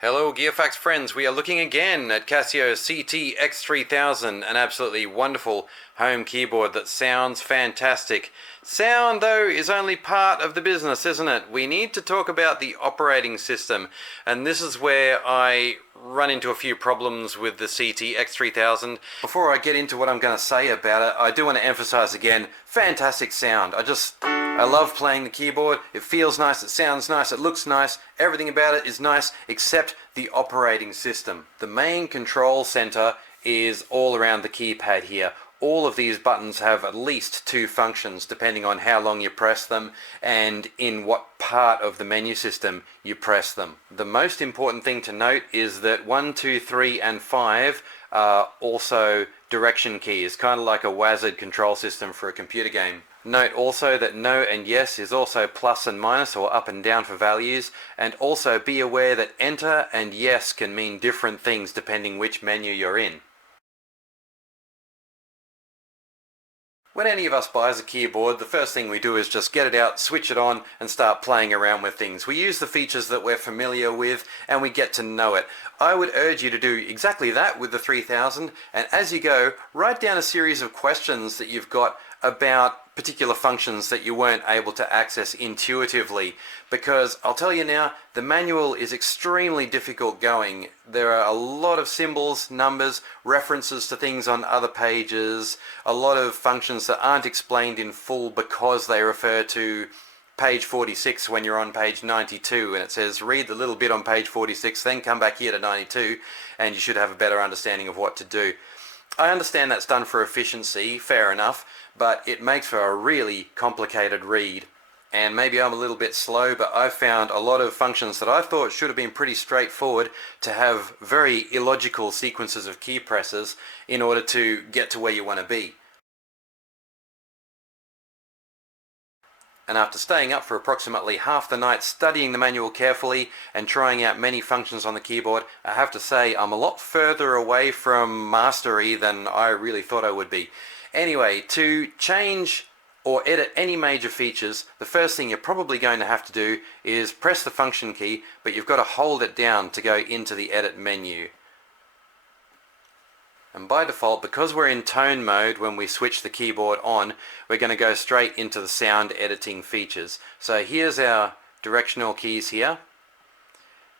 Hello GearFacts friends, we are looking again at Casio CT-X3000, an absolutely wonderful home keyboard that sounds fantastic. Sound though is only part of the business, isn't it? We need to talk about the operating system, and this is where I run into a few problems with the CT-X3000. Before I get into what I'm going to say about it, I do want to emphasize again, fantastic sound. I love playing the keyboard. It feels nice, it sounds nice, it looks nice, everything about it is nice except the operating system. The main control center is all around the keypad here. All of these buttons have at least two functions depending on how long you press them and in what part of the menu system you press them. The most important thing to note is that 1, 2, 3 and 5 are also direction keys, kind of like a WASD control system for a computer game. Note also that no and yes is also plus and minus or up and down for values, and also be aware that enter and yes can mean different things depending which menu you're in. When any of us buys a keyboard, the first thing we do is just get it out, switch it on and start playing around with things. We use the features that we're familiar with and we get to know it. I would urge you to do exactly that with the 3000, and as you go, write down a series of questions that you've got about particular functions that you weren't able to access intuitively, because I'll tell you now, the manual is extremely difficult going. There are a lot of symbols, numbers, references to things on other pages, a lot of functions that aren't explained in full because they refer to page 46 when you're on page 92, and it says read the little bit on page 46, then come back here to 92 and you should have a better understanding of what to do. I understand that's done for efficiency, fair enough, but it makes for a really complicated read. And maybe I'm a little bit slow, but I've found a lot of functions that I thought should have been pretty straightforward to have very illogical sequences of key presses in order to get to where you want to be. And after staying up for approximately half the night studying the manual carefully and trying out many functions on the keyboard, I have to say I'm a lot further away from mastery than I really thought I would be. Anyway, to change or edit any major features, the first thing you're probably going to have to do is press the function key, but you've got to hold it down to go into the edit menu. And by default, because we're in tone mode when we switch the keyboard on, we're going to go straight into the sound editing features. So here's our directional keys here,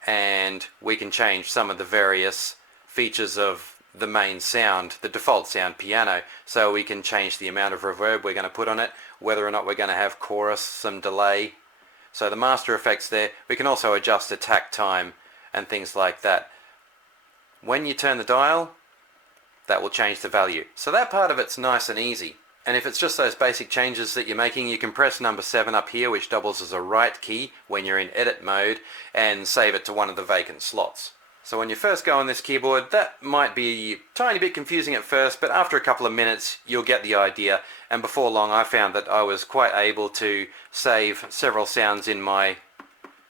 and we can change some of the various features of the main sound, the default sound piano. So we can change the amount of reverb we're going to put on it, whether or not we're going to have chorus, some delay. So the master effects there. We can also adjust attack time and things like that. When you turn the dial, that will change the value. So that part of it's nice and easy. And if it's just those basic changes that you're making, you can press number 7 up here, which doubles as a right key when you're in edit mode, and save it to one of the vacant slots. So when you first go on this keyboard, that might be a tiny bit confusing at first, but after a couple of minutes you'll get the idea, and before long I found that I was quite able to save several sounds in my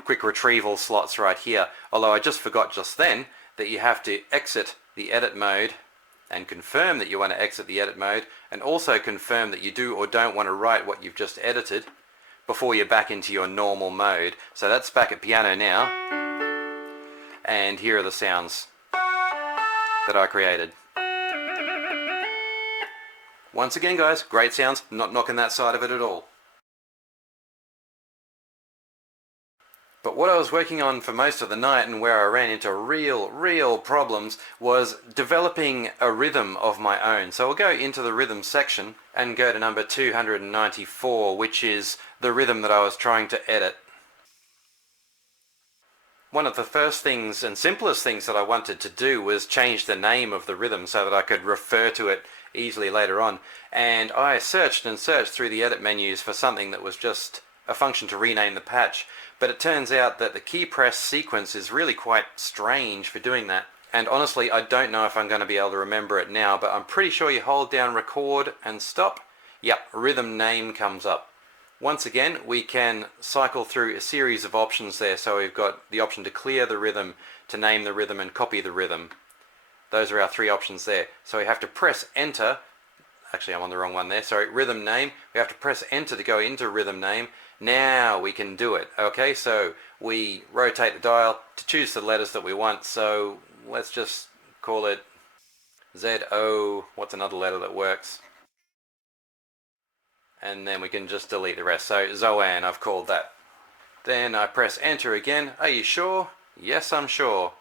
quick retrieval slots right here. Although I just forgot just then that you have to exit the edit mode and confirm that you want to exit the edit mode, and also confirm that you do or don't want to write what you've just edited before you're back into your normal mode. So that's back at piano now, and here are the sounds that I created. Once again guys, great sounds, not knocking that side of it at all. But what I was working on for most of the night, and where I ran into real problems, was developing a rhythm of my own. So we'll go into the rhythm section and go to number 294, which is the rhythm that I was trying to edit. One of the first things and simplest things that I wanted to do was change the name of the rhythm so that I could refer to it easily later on. And I searched and searched through the edit menus for something that was just a function to rename the patch. But it turns out that the key press sequence is really quite strange for doing that. And honestly, I don't know if I'm going to be able to remember it now, but I'm pretty sure you hold down record and stop. Yep, rhythm name comes up. Once again, we can cycle through a series of options there. So we've got the option to clear the rhythm, to name the rhythm, and copy the rhythm. Those are our three options there. So we have to press enter. Actually, I'm on the wrong one there. Sorry, rhythm name. We have to press enter to go into rhythm name. Now we can do it. Okay, so we rotate the dial to choose the letters that we want. So let's just call it ZO. What's another letter that works? And then we can just delete the rest. So Zoan, I've called that. Then I press enter again. Are you sure? Yes, I'm sure.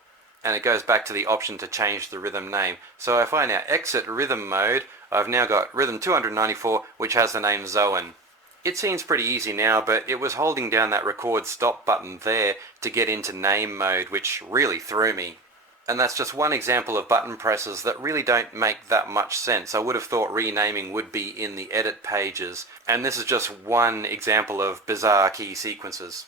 And it goes back to the option to change the rhythm name. So if I now exit rhythm mode, I've now got rhythm 294, which has the name Zoan. It seems pretty easy now, but it was holding down that record stop button there to get into name mode, which really threw me. And that's just one example of button presses that really don't make that much sense. I would have thought renaming would be in the edit pages, and this is just one example of bizarre key sequences.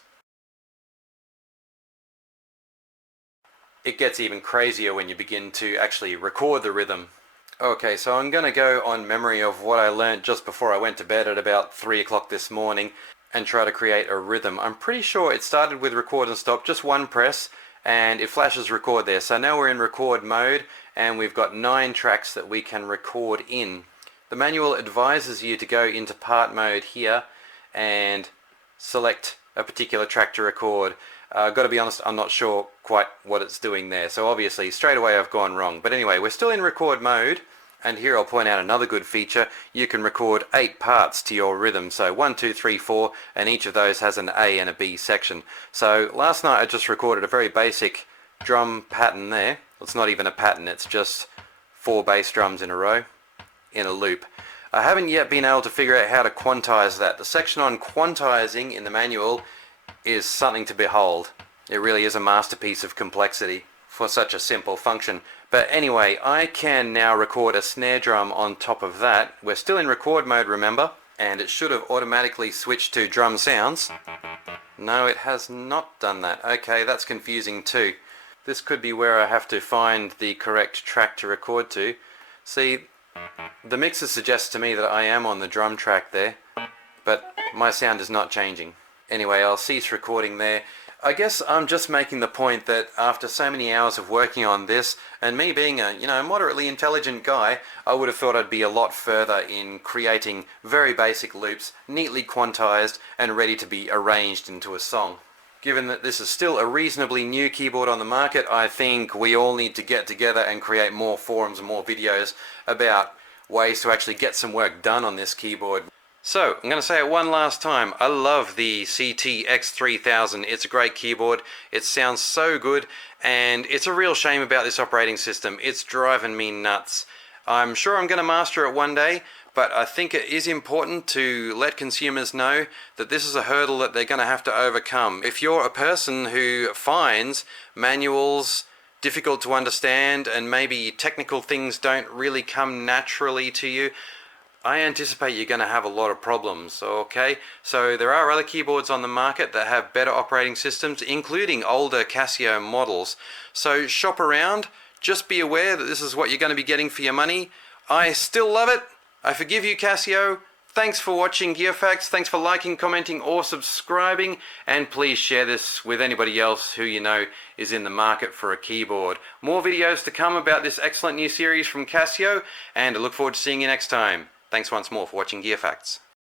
It gets even crazier when you begin to actually record the rhythm. Okay, so I'm going to go on memory of what I learned just before I went to bed at about 3 o'clock this morning and try to create a rhythm. I'm pretty sure it started with record and stop, just one press, and it flashes record there. So now we're in record mode and we've got 9 tracks that we can record in. The manual advises you to go into part mode here and select a particular track to record. Got to be honest, I'm not sure quite what it's doing there. So obviously straight away I've gone wrong. But anyway, we're still in record mode. And here I'll point out another good feature. You can record 8 parts to your rhythm. So 1, 2, 3, 4, and each of those has an A and a B section. So last night I just recorded a very basic drum pattern there. It's not even a pattern, it's just 4 bass drums in a row, in a loop. I haven't yet been able to figure out how to quantize that. The section on quantizing in the manual is something to behold. It really is a masterpiece of complexity for such a simple function. But anyway, I can now record a snare drum on top of that. We're still in record mode, remember, and it should have automatically switched to drum sounds. No, it has not done that. Okay, that's confusing too. This could be where I have to find the correct track to record to. See, the mixer suggests to me that I am on the drum track there, but my sound is not changing. Anyway, I'll cease recording there. I guess I'm just making the point that after so many hours of working on this, and me being a moderately intelligent guy, I would have thought I'd be a lot further in creating very basic loops, neatly quantized and ready to be arranged into a song. Given that this is still a reasonably new keyboard on the market, I think we all need to get together and create more forums and more videos about ways to actually get some work done on this keyboard. So, I'm going to say it one last time, I love the CT-X3000, it's a great keyboard, it sounds so good, and it's a real shame about this operating system, it's driving me nuts. I'm sure I'm going to master it one day, but I think it is important to let consumers know that this is a hurdle that they're going to have to overcome. If you're a person who finds manuals difficult to understand and maybe technical things don't really come naturally to you, I anticipate you're going to have a lot of problems, okay? So there are other keyboards on the market that have better operating systems, including older Casio models. So shop around, just be aware that this is what you're going to be getting for your money. I still love it. I forgive you, Casio. Thanks for watching Gear Facts. Thanks for liking, commenting, or subscribing. And please share this with anybody else who you know is in the market for a keyboard. More videos to come about this excellent new series from Casio, and I look forward to seeing you next time. Thanks once more for watching Gear Facts.